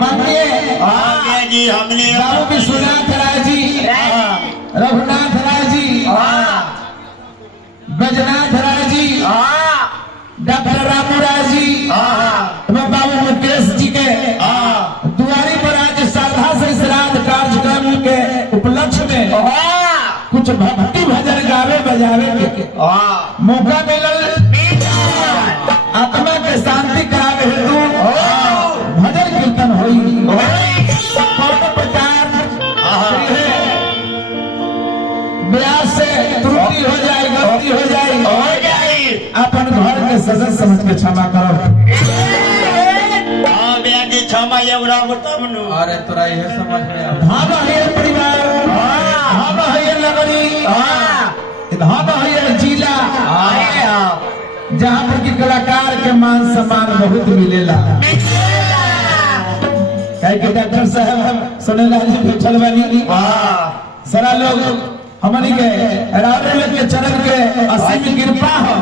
माननीय जी हमने बाबू विश्वनाथ राय जी, रघुनाथ राय जी, बैजनाथ राय जी, डॉक्टर रामू राय जी एवं बाबू मुकेश जी के दुआरी पर आज श्रद्धा से श्राद्ध कार्यक्रम के उपलक्ष्य में कुछ भक्ति भजन गावे बजावे के मौका मिलल। आत्मा के शांति करावे हेतु भजन कीर्तन होई। कौन प्रकार व्यास से त्रुटि हो जाए, गलती हो जाए, अपन घर के सदस्य समझ के क्षमा करो। क्षमा एवरा बताबनु। अरे तोरा ये समझ में आ। धाम है परिवार, धाम है नगरी, धाम है जिला, जहाँ पर की कलाकार के मान सम्मान बहुत मिलेला। कहे डॉक्टर साहब सुनेला जी बैठल बानी, सारा लोग हमनी के रावण के चरण के असीम कृपा हो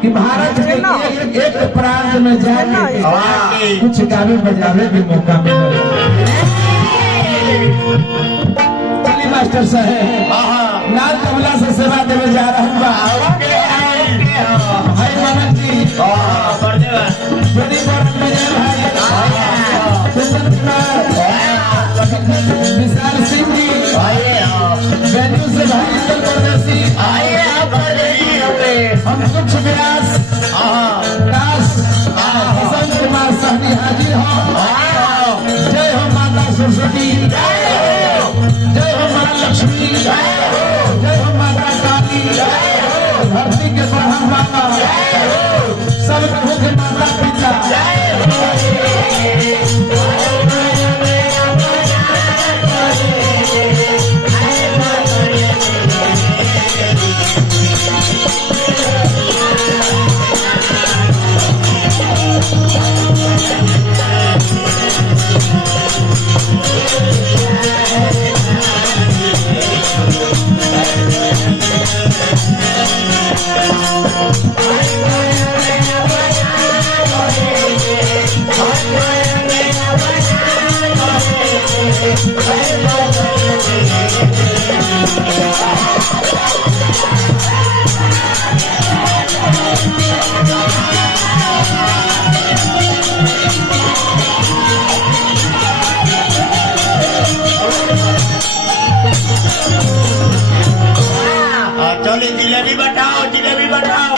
कि भारत के एक प्रांत में जाके कुछ गावे बजावे भी मौका मिले। चलिए मास्टर साहब नाल तबला से सेवा देवे जा रहा बा। भाई मानक जी बड़ी बड़ी विजय भाई सुंदर कुमार विशाल सिंह जी बेंजू से भाई उत्तर प्रदेशी हम कुछ व्यास दास बसंत कुमार सहनी हाजिर हो। जय हो माता सरस्वती, जय हो मां लक्ष्मी, जय हो माता काली, धरती के ब्रह्म बाबा, सब प्रभु के माता पिता। चलो जिलेबी बताओ, जिलेबी बताओ।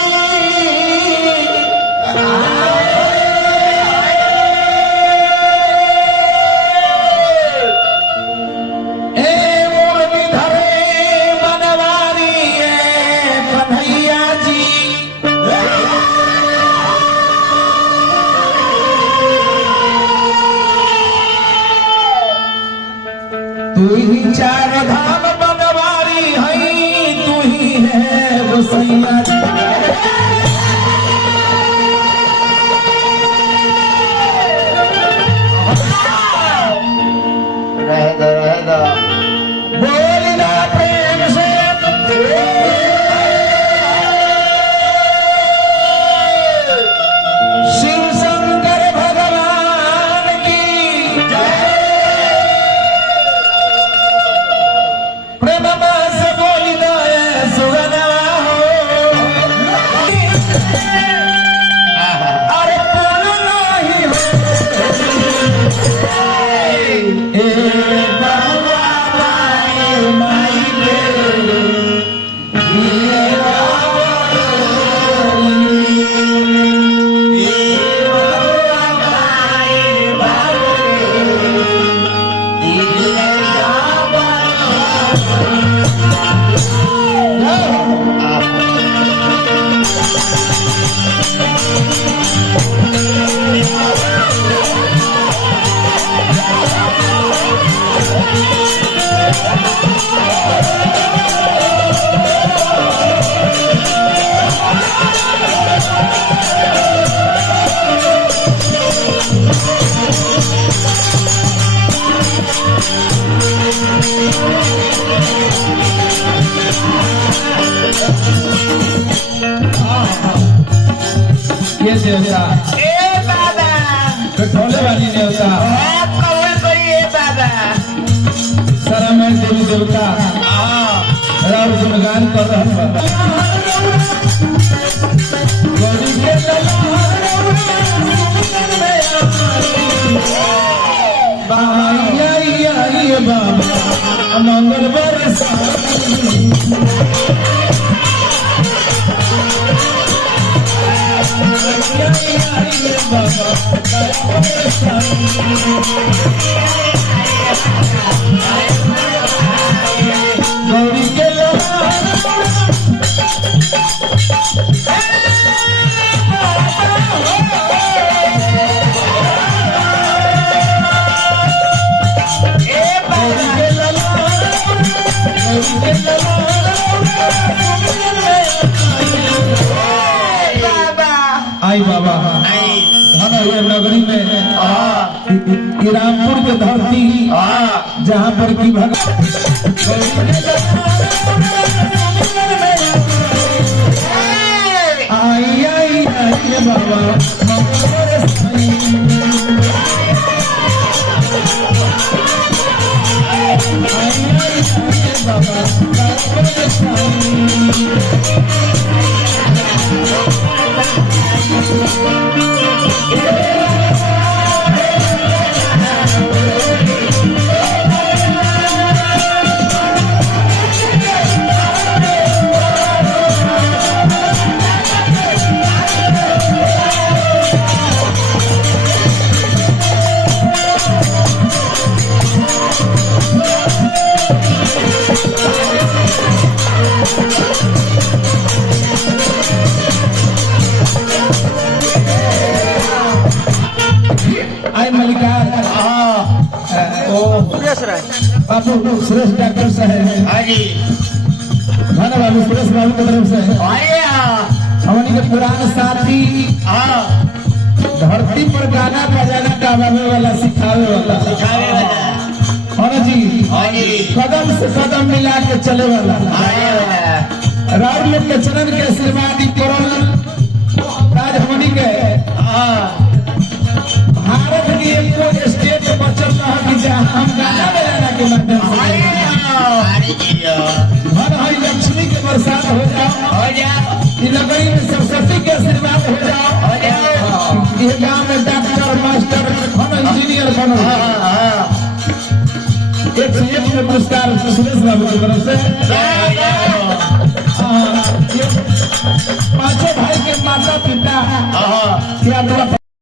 तू ही चार धाम बनवारी है, तू ही है वो सैया रहेगा बोलना प्रेम से शिव शंकर भगवान की जय। कर रहा गौरी के बाबा मंगल बरसा गौरी के आई बाबा धनौर नगरी में रामपुर के धरती जहाँ पर की आई आई आई बाबा बाबू सुरेश डॉक्टर साहब धन्यवाद सुरेश बाबू की तरफ से हमारी के पुराने साथी धरती पर गाना बजाना गावे वाला सिखावे वाला हाँ जी कदम से कदम मिला के चले वाला राम लोग के चरण के आशीर्वाद राज हमनी के भारत की एक स्टेट बचल रहा कि जहाँ हम गाना बजाना के माध्यम से धन हई लक्ष्मी के बरसात हो जाओ नगरी में सरस्वती के आशीर्वाद हो जाओ ये गाँव में डॉक्टर मास्टर बनो इंजीनियर बनो एक से एक में पुरस्कार सुरेश बाबू की तरफ से पांचों भाई के माता पिता क्या